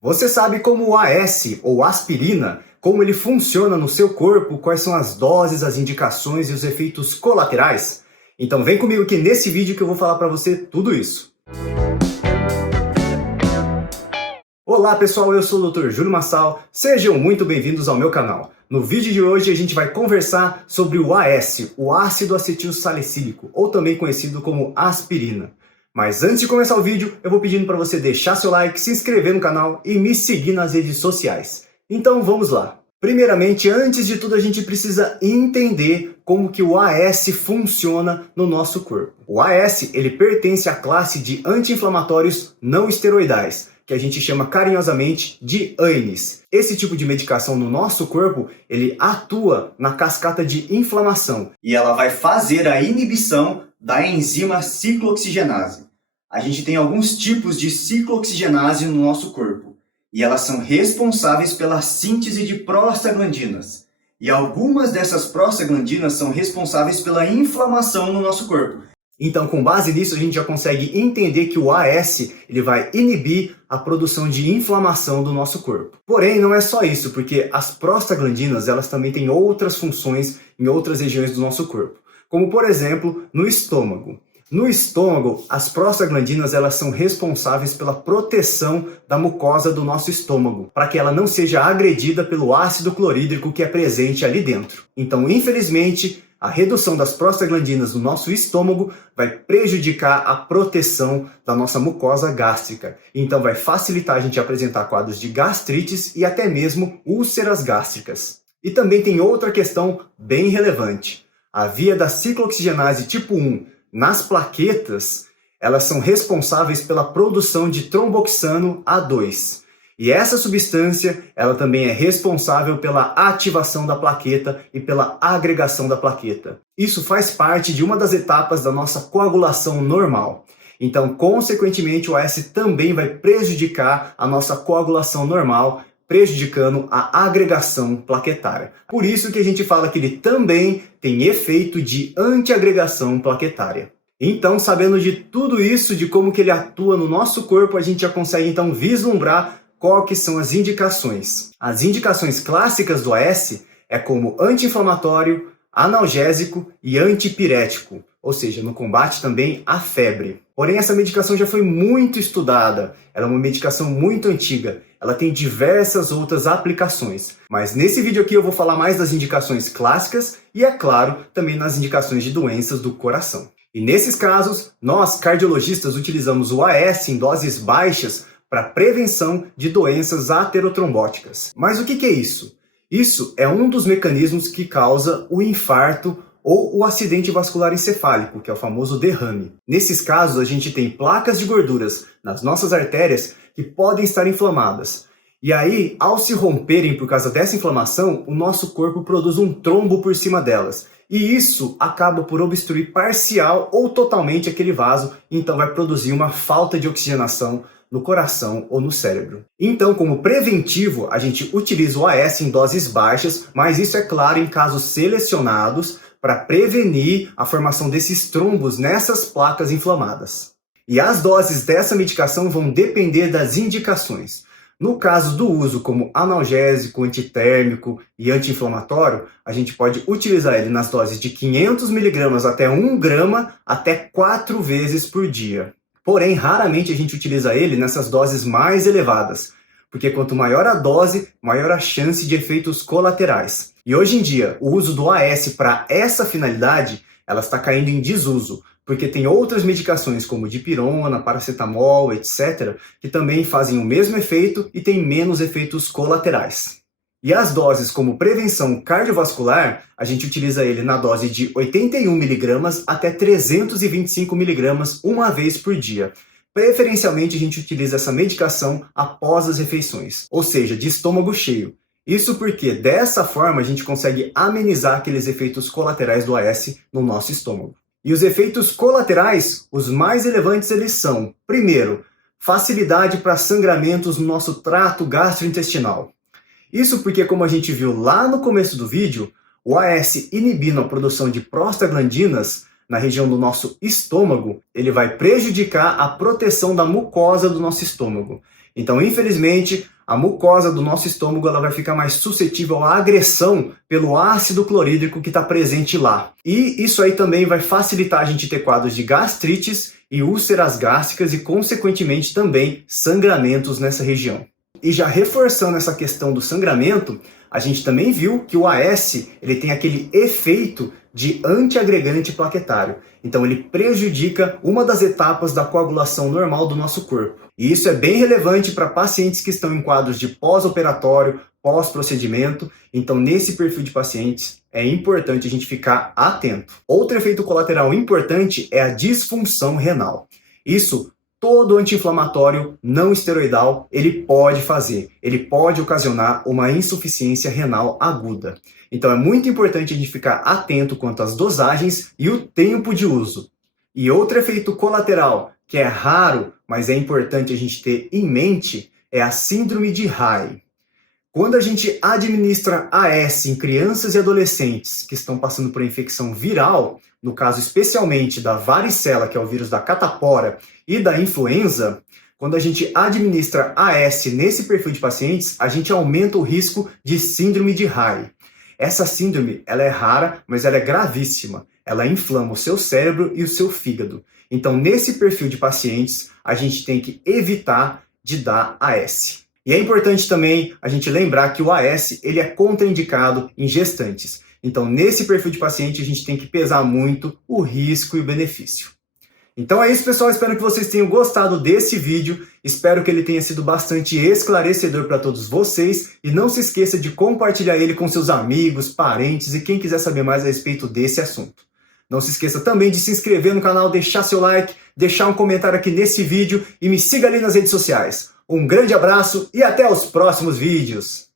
Você sabe como o AS, ou aspirina, como ele funciona no seu corpo, quais são as doses, as indicações e os efeitos colaterais? Então vem comigo aqui nesse vídeo que eu vou falar para você tudo isso. Olá pessoal, eu sou o Dr. Júlio Massal, sejam muito bem-vindos ao meu canal. No vídeo de hoje a gente vai conversar sobre o AS, o ácido acetil salicílico, ou também conhecido como aspirina. Mas antes de começar o vídeo, eu vou pedindo para você deixar seu like, se inscrever no canal e me seguir nas redes sociais. Então vamos lá! Primeiramente, antes de tudo, a gente precisa entender como que o AS funciona no nosso corpo. O AS, ele pertence à classe de anti-inflamatórios não esteroidais, que a gente chama carinhosamente de ANIs. Esse tipo de medicação no nosso corpo, ele atua na cascata de inflamação e ela vai fazer a inibição da enzima ciclooxigenase. A gente tem alguns tipos de ciclooxigenase no nosso corpo e elas são responsáveis pela síntese de prostaglandinas. E algumas dessas prostaglandinas são responsáveis pela inflamação no nosso corpo. Então, com base nisso, a gente já consegue entender que o AS ele vai inibir a produção de inflamação do nosso corpo. Porém, não é só isso, porque as prostaglandinas elas também têm outras funções em outras regiões do nosso corpo, como por exemplo no estômago. No estômago, as prostaglandinas elas são responsáveis pela proteção da mucosa do nosso estômago, para que ela não seja agredida pelo ácido clorídrico que é presente ali dentro. Então, infelizmente, a redução das prostaglandinas no nosso estômago vai prejudicar a proteção da nossa mucosa gástrica. Então vai facilitar a gente apresentar quadros de gastrites e até mesmo úlceras gástricas. E também tem outra questão bem relevante. A via da ciclooxigenase tipo 1 nas plaquetas, elas são responsáveis pela produção de tromboxano A2. E essa substância, ela também é responsável pela ativação da plaqueta e pela agregação da plaqueta. Isso faz parte de uma das etapas da nossa coagulação normal. Então, consequentemente, o AS também vai prejudicar a nossa coagulação normal, prejudicando a agregação plaquetária. Por isso que a gente fala que ele também tem efeito de antiagregação plaquetária. Então, sabendo de tudo isso, de como que ele atua no nosso corpo, a gente já consegue então vislumbrar qual que são as indicações. As indicações clássicas do AS é como anti-inflamatório, analgésico e antipirético, ou seja, no combate também à febre. Porém, essa medicação já foi muito estudada, ela é uma medicação muito antiga, ela tem diversas outras aplicações. Mas nesse vídeo aqui eu vou falar mais das indicações clássicas e, é claro, também nas indicações de doenças do coração. E nesses casos, nós cardiologistas utilizamos o AS em doses baixas para prevenção de doenças aterotrombóticas. Mas o que é isso? Isso é um dos mecanismos que causa o infarto ou o acidente vascular encefálico, que é o famoso derrame. Nesses casos, a gente tem placas de gorduras nas nossas artérias que podem estar inflamadas. E aí, ao se romperem por causa dessa inflamação, o nosso corpo produz um trombo por cima delas. E isso acaba por obstruir parcial ou totalmente aquele vaso, então vai produzir uma falta de oxigenação no coração ou no cérebro. Então, como preventivo, a gente utiliza o AS em doses baixas, mas isso é claro em casos selecionados para prevenir a formação desses trombos nessas placas inflamadas. E as doses dessa medicação vão depender das indicações. No caso do uso como analgésico, antitérmico e anti-inflamatório, a gente pode utilizar ele nas doses de 500 mg até 1 grama até 4 vezes por dia. Porém, raramente a gente utiliza ele nessas doses mais elevadas, porque quanto maior a dose, maior a chance de efeitos colaterais. E hoje em dia, o uso do AS para essa finalidade, ela está caindo em desuso, porque tem outras medicações como dipirona, paracetamol, etc., que também fazem o mesmo efeito e têm menos efeitos colaterais. E as doses como prevenção cardiovascular, a gente utiliza ele na dose de 81 mg até 325 mg uma vez por dia. Preferencialmente a gente utiliza essa medicação após as refeições, ou seja, de estômago cheio. Isso porque dessa forma a gente consegue amenizar aqueles efeitos colaterais do AS no nosso estômago. E os efeitos colaterais, os mais relevantes, eles são, primeiro, facilidade para sangramentos no nosso trato gastrointestinal. Isso porque, como a gente viu lá no começo do vídeo, o AS inibindo a produção de prostaglandinas na região do nosso estômago, ele vai prejudicar a proteção da mucosa do nosso estômago. Então, infelizmente, a mucosa do nosso estômago ela vai ficar mais suscetível à agressão pelo ácido clorídrico que está presente lá. E isso aí também vai facilitar a gente ter quadros de gastrites e úlceras gástricas e, consequentemente, também sangramentos nessa região. E já reforçando essa questão do sangramento, a gente também viu que o AS ele tem aquele efeito de antiagregante plaquetário. Então ele prejudica uma das etapas da coagulação normal do nosso corpo. E isso é bem relevante para pacientes que estão em quadros de pós-operatório, pós-procedimento. Então nesse perfil de pacientes é importante a gente ficar atento. Outro efeito colateral importante é a disfunção renal. Isso todo anti-inflamatório não esteroidal ele pode fazer. Ele pode ocasionar uma insuficiência renal aguda. Então é muito importante a gente ficar atento quanto às dosagens e o tempo de uso. E outro efeito colateral, que é raro, mas é importante a gente ter em mente, é a síndrome de Reye. Quando a gente administra AS em crianças e adolescentes que estão passando por infecção viral, no caso especialmente da varicela, que é o vírus da catapora, e da influenza, quando a gente administra AS nesse perfil de pacientes, a gente aumenta o risco de síndrome de Reye. Essa síndrome ela é rara, mas ela é gravíssima. Ela inflama o seu cérebro e o seu fígado. Então, nesse perfil de pacientes, a gente tem que evitar de dar AS. E é importante também a gente lembrar que o AS ele é contraindicado em gestantes. Então, nesse perfil de paciente, a gente tem que pesar muito o risco e o benefício. Então é isso, pessoal. Espero que vocês tenham gostado desse vídeo. Espero que ele tenha sido bastante esclarecedor para todos vocês. E não se esqueça de compartilhar ele com seus amigos, parentes e quem quiser saber mais a respeito desse assunto. Não se esqueça também de se inscrever no canal, deixar seu like, deixar um comentário aqui nesse vídeo e me siga ali nas redes sociais. Um grande abraço e até os próximos vídeos!